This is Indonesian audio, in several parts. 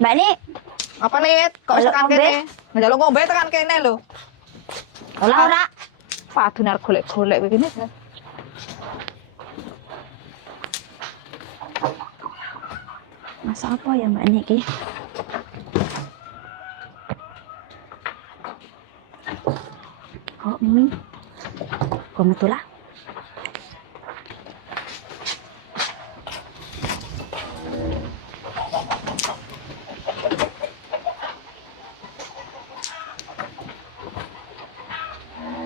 Mbak Ni, Apa nih? Kok Njaluk tekan ngombe? kene? Njaluk ngombe tekan kene lho. ora. Paduh nek golek-golek begini. Masa apa ya Mbak Ni ki? Oh, Kok metu lah.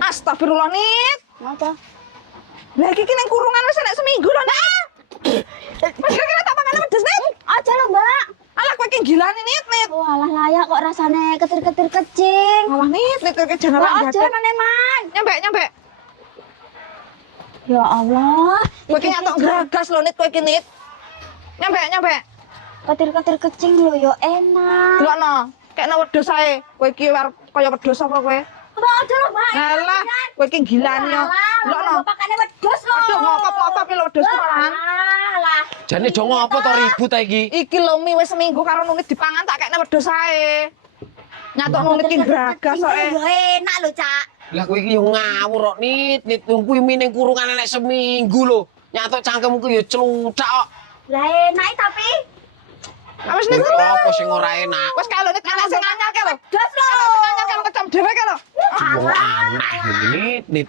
Astagfirullah Nit. Apa? Lah iki ning kurungan wis nek seminggu lho Nit. Mas kira tak pangan pedes Nit. Aja lho Mbak. Alah kowe iki gila nih Nit. Walah layak kok rasane ketir-ketir kecing. Alah Nit, kowe jangan Lah lambat. aja kan emang. Nyampe. Ya Allah. Kowe iki nyatok gragas lho Nit, kowe iki Nit. Nyampe. Ketir-ketir kecing lho ya enak. Delokno, kekno wedhus ae. Kowe iki kaya wedhus apa kowe? Mbak aja lho Mbak. Alah, kowe iki gila nih. Delokno. Pakane wedhus lho. Aduh ngopop-ngopop lho wedhus malahan. Alah. Jane jongo apa to ribut ta iki? Iki lho mi wis seminggu karo Nunit dipangan tak kekne wedhus ae. Nyatok Nunit ki gragas kok. Ya enak lho, Cak. Lah kowe iki yo ngawur kok nit kuwi ning kurungan nek seminggu lho. Nyatok cangkemku yo celuthak kok. Lah enak tapi Wis Nit. Apa sing ora enak? Wis kae lho Nit ana sing anyar ke lho. wedhus lho. Ana sing anyar ke kecam dhewe ke lho. Wong anak iki nit.